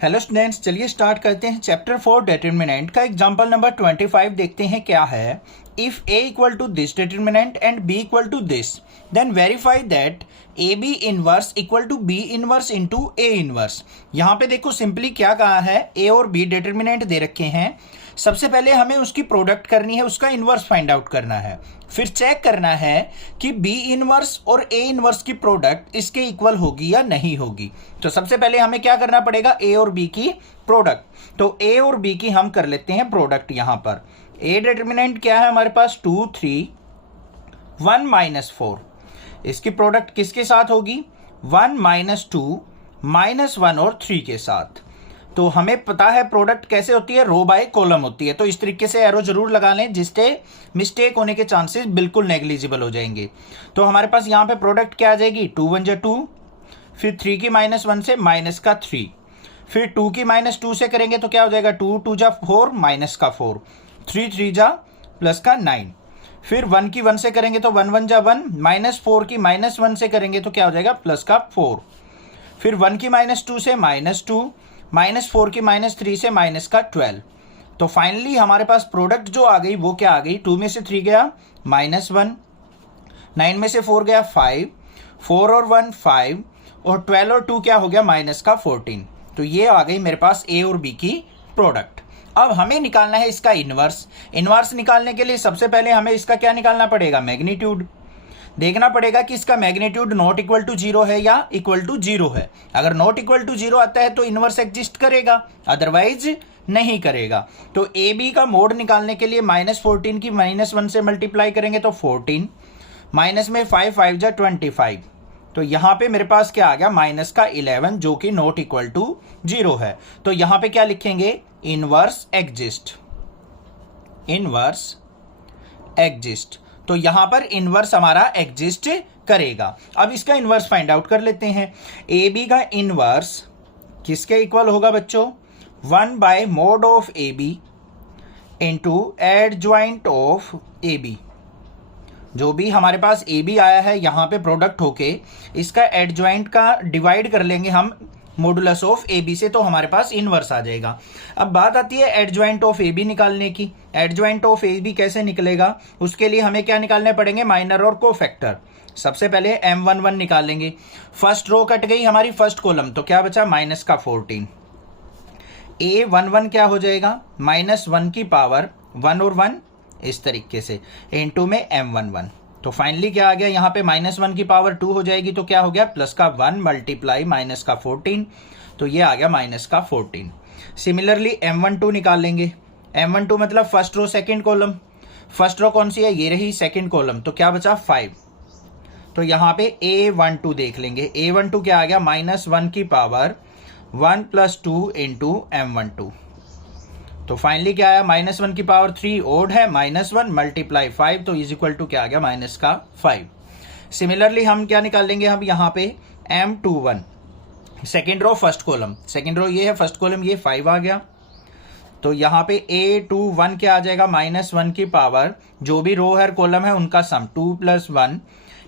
Hello students, चलिए start करते हैं चैप्टर 4 डिटरमिनेंट का एग्जांपल नंबर 25 देखते हैं क्या है। If a equal to this determinant and b equal to this, then verify that A B inverse equal to B inverse into A inverse. यहाँ पे देखो सिंपली क्या कहा है, a और b डिटरमिनेंट दे रखे हैं। सबसे पहले हमें उसकी प्रोडक्ट करनी है, उसका इनवर्स फाइंड आउट करना है, फिर चेक करना है कि b इनवर्स और a इनवर्स की प्रोडक्ट इसके इक्वल होगी या नहीं होगी। तो सबसे पहले हमें क्या करना पड़ेगा, a और b की प्रोडक्ट। तो a और b की हम कर लेते हैं प्रोडक्ट। यहां पर a डिटरमिनेंट क्या है हमारे पास, 2 3 1 -4। इसकी प्रोडक्ट किसके साथ होगी, 1 -2 -1 और 3 के साथ। तो हमें पता है प्रोडक्ट कैसे होती है, रो बाय कॉलम होती है। तो इस तरीके से एरो जरूर लगा लें जिससे मिस्टेक होने के चांसेस बिल्कुल नेग्लिजिबल हो जाएंगे। तो हमारे पास यहाँ पे प्रोडक्ट क्या आ जाएगी, 2 1 जा 2, फिर 3 की -1 से माइनस का 3, फिर 2 की -2 से करेंगे तो क्या हो जाएगा, 2 2 जा 4 माइनस का 4, 3 3 जा प्लस का 9, फिर 1 की 1 से करेंगे तो 1 1 जा 1, -4 की -1 से करेंगे तो क्या हो जाएगा, प्लस का 4, फिर 1 की -2 से -2, -4 की -3 से माइनस का 12। तो फाइनली हमारे पास प्रोडक्ट जो आ गई वो क्या आ गई, 2 में से 3 गया -1, 9 में से 4 गया 5, 4 और 1 5, और 12 और 2 क्या हो गया, माइनस का 14। तो ये आ गई मेरे पास ए और बी की प्रोडक्ट। अब हमें निकालना है इसका इनवर्स। इनवर्स निकालने के लिए सबसे पहले हमें इसका क्या निकालना पड़ेगा, मैग्नीट्यूड। देखना पड़ेगा कि इसका मैग्नीट्यूड नॉट इक्वल टू 0 है या इक्वल टू 0 है। अगर नॉट इक्वल टू 0 आता है तो इनवर्स एग्जिस्ट करेगा, अदरवाइज नहीं करेगा। तो ए बी का मोड निकालने के लिए -14 की -1 से मल्टीप्लाई करेंगे तो 14, माइनस में 5 5 जा 25। तो यहां पे मेरे पास क्या आ गया, माइनस का 11 जो कि नॉट इक्वल टू 0 है। तो यहां पे क्या लिखेंगे, इनवर्स एग्जिस्ट, इनवर्स एग्जिस्ट। तो यहां पर इनवर्स हमारा एग्जिस्ट करेगा। अब इसका इनवर्स फाइंड आउट कर लेते हैं। ए बी का इनवर्स किसके इक्वल होगा बच्चों, 1 by mod of A B into adjoint of A B. जो भी हमारे पास ए बी आया है यहां पे प्रोडक्ट होके इसका एडजॉइंट का डिवाइड कर लेंगे हम मॉडुलस ऑफ ए बी से, तो हमारे पास इनवर्स आ जाएगा। अब बात आती है एडजॉइंट ऑफ ए बी निकालने की। एडजॉइंट ऑफ ए बी कैसे निकलेगा, उसके लिए हमें क्या निकालने पड़ेंगे, माइनर और कोफैक्टर। सबसे पहले M11 निकालेंगे। फर्स्ट रो कट गई हमारी, फर्स्ट कॉलम, तो क्या बचा, माइनस का 14। A11 क्या हो जाएगा, -1 की पावर 1 और 1 इस तरीके से, इनटू में M11। तो फाइनली क्या आ गया, यहाँ पे -1 की पावर 2 हो जाएगी तो क्या हो गया, प्लस का 1 मल्टीप्लाई माइनस का 14। तो ये आ गया माइनस का 14। सिमिलरली M12 निकाल लेंगे। M12 मतलब first row second column. First row कौन सी है, ये रही सेकंड कॉलम, तो क्या बचा 5। तो यहाँ पे A12 देख लेंगे। A12 क्या आ गया, -1 की पावर 1 + 2 इंटू M12। तो फाइनली क्या आया, -1 की पावर 3 ओड है, -1 मल्टीप्लाई 5, तो इज इक्वल टू क्या आ गया, माइनस का 5। सिमिलरली हम क्या निकाल लेंगे, हम यहाँ पे M21 second row first column, second row ये है, फर्स्ट कॉलम ये 5 आ गया। तो यहाँ पे A21 क्या आ जाएगा, -1 की पावर जो भी रो है कॉलम है उनका सम 2 + 1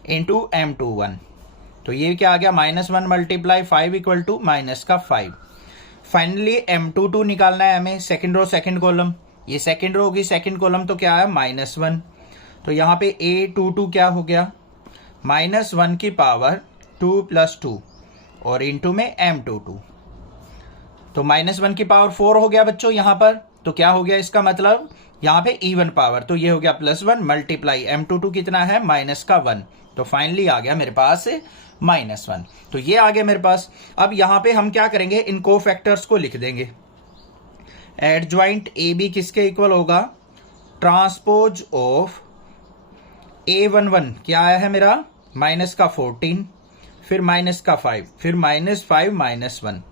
इंटू M21। तो ये क्या आ गया, -1 मल्टीप्लाई 5 इक्वल टू माइनस का 5। फाइनली M22 निकालना है हमें, सेकंड रो सेकंड कॉलम, ये सेकंड रो होगी सेकंड कॉलम, तो क्या आया, -1। तो यहाँ पे A22 क्या हो गया, -1 की पावर 2 + 2 और इंटू में M22। तो -1 की पावर 4 हो गया बच्चों यहाँ पर। तो क्या हो गया इसका मतलब, यहाँ पे इवन पावर, तो ये हो गया +1 मल्टीप्लाई M22 कितना है, माइनस का 1। तो फाइनली आ गया मेरे पास -1। तो ये आ गया मेरे पास। अब यहां पे हम क्या करेंगे, इन कोफैक्टर्स को लिख देंगे। एडजॉइंट ए बी किसके इक्वल होगा, ट्रांसपोज ऑफ A11 क्या आया है मेरा, माइनस का 14, फिर माइनस का 5, फिर -5 -1।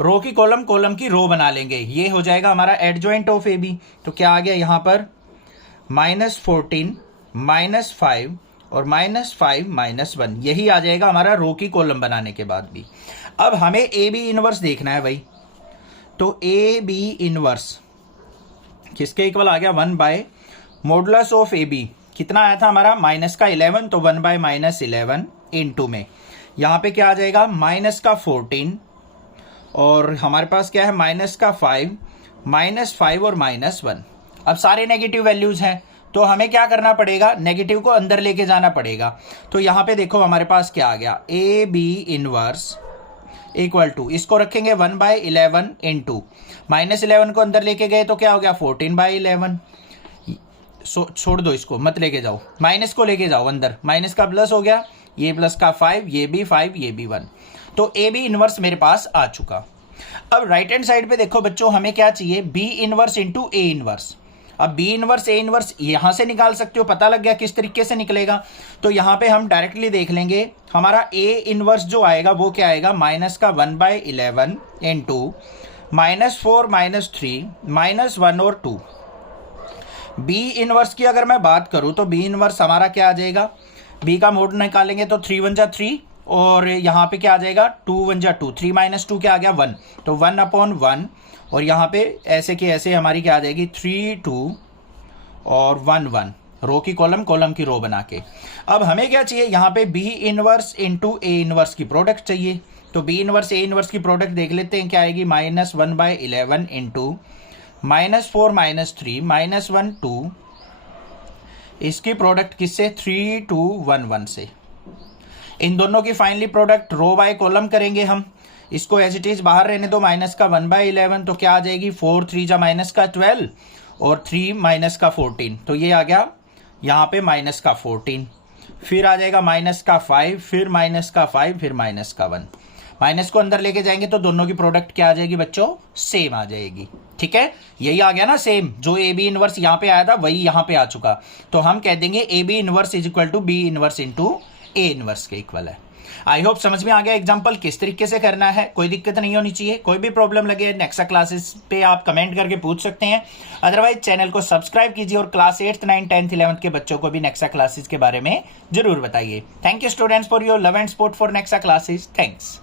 रो की कॉलम, कॉलम की रो बना लेंगे, ये हो जाएगा हमारा एडजॉइंट ऑफ ए बी। तो क्या आ गया यहाँ पर, -14 -5 और -5 -1, यही आ जाएगा हमारा रो की कॉलम बनाने के बाद भी। अब हमें ए बी इनवर्स देखना है भाई। तो ए बी इनवर्स किसके इक्वल आ गया, 1 by modulus of A B कितना आया था हमारा, माइनस का 11, तो 1 बाय -11 इंटू में यहाँ पे क्या आ जाएगा, -14 और हमारे पास क्या है माइनस का 5, -5 और -1। अब सारे नेगेटिव वैल्यूज हैं तो हमें क्या करना पड़ेगा, नेगेटिव को अंदर लेके जाना पड़ेगा। तो यहाँ पे देखो हमारे पास क्या आ गया, A B inverse equal to, इसको रखेंगे 1/11 इंटू -11 को अंदर लेके गए तो क्या हो गया 14/11। छोड़ दो, इसको मत लेके जाओ, माइनस को लेके जाओ अंदर, माइनस का प्लस हो गया, ये प्लस का 5, ये भी 5, ये भी 1। तो ए बी इनवर्स मेरे पास आ चुका। अब राइट हैंड साइड पे देखो बच्चों, हमें क्या चाहिए, B inverse into A inverse. अब बी इनवर्स ए इनवर्स यहां से निकाल सकते हो, पता लग गया किस तरीके से निकलेगा। तो यहां पे हम डायरेक्टली देख लेंगे, हमारा ए इनवर्स जो आएगा वो क्या आएगा, माइनस का 1/11 इंटू -4 -3 -1 और 2। बी इनवर्स की अगर मैं बात करूं तो बी इनवर्स हमारा क्या आ जाएगा, बी का मोड निकालेंगे तो 3 1 जा 3 और यहाँ पे क्या आ जाएगा 2 1 जा 2, 3 - 2 क्या आ गया 1, तो 1/1 और यहाँ पे ऐसे के ऐसे हमारी क्या आ जाएगी 3 2 और 1 1, रो की कॉलम की रो बना के। अब हमें क्या चाहिए, यहाँ पे B inverse into A inverse की प्रोडक्ट चाहिए। तो बी इनवर्स ए इनवर्स की प्रोडक्ट देख लेते हैं क्या आएगी, -1/11 इंटू -4 -3 -1 2, इसकी प्रोडक्ट किससे, 3 2 1 1 से। इन दोनों की finally product row by column करेंगे हम, इसको एज इट इज बाहर रहने दो, माइनस का 1/11 तो क्या आ जाएगी 4 3 जा माइनस का 12 और 3 माइनस का 14, तो ये आ गया यहाँ पे माइनस का 14। फिर आ जाएगा माइनस का 5, फिर माइनस का 5, फिर माइनस का 1। माइनस को अंदर लेके जाएंगे तो दोनों की प्रोडक्ट क्या आ जाएगी बच्चों, सेम आ जाएगी। ठीक है, यही आ गया ना सेम, जो ए बी इनवर्स यहाँ पे आया था वही यहाँ पे आ चुका। तो हम कह देंगे A B inverse is equal to B inverse into A inverse के इक्वल है। आई होप समझ में आ गया एग्जाम्पल किस तरीके से करना है, कोई दिक्कत नहीं होनी चाहिए। कोई भी प्रॉब्लम लगे नेक्सा क्लासेस पे आप कमेंट करके पूछ सकते हैं, अदरवाइज चैनल को सब्सक्राइब कीजिए और class 8th 9th 10th 11th के बच्चों को भी नेक्सा क्लासेस के बारे में जरूर बताइए। Thank you students for your love and support for Nexa classes. Thanks.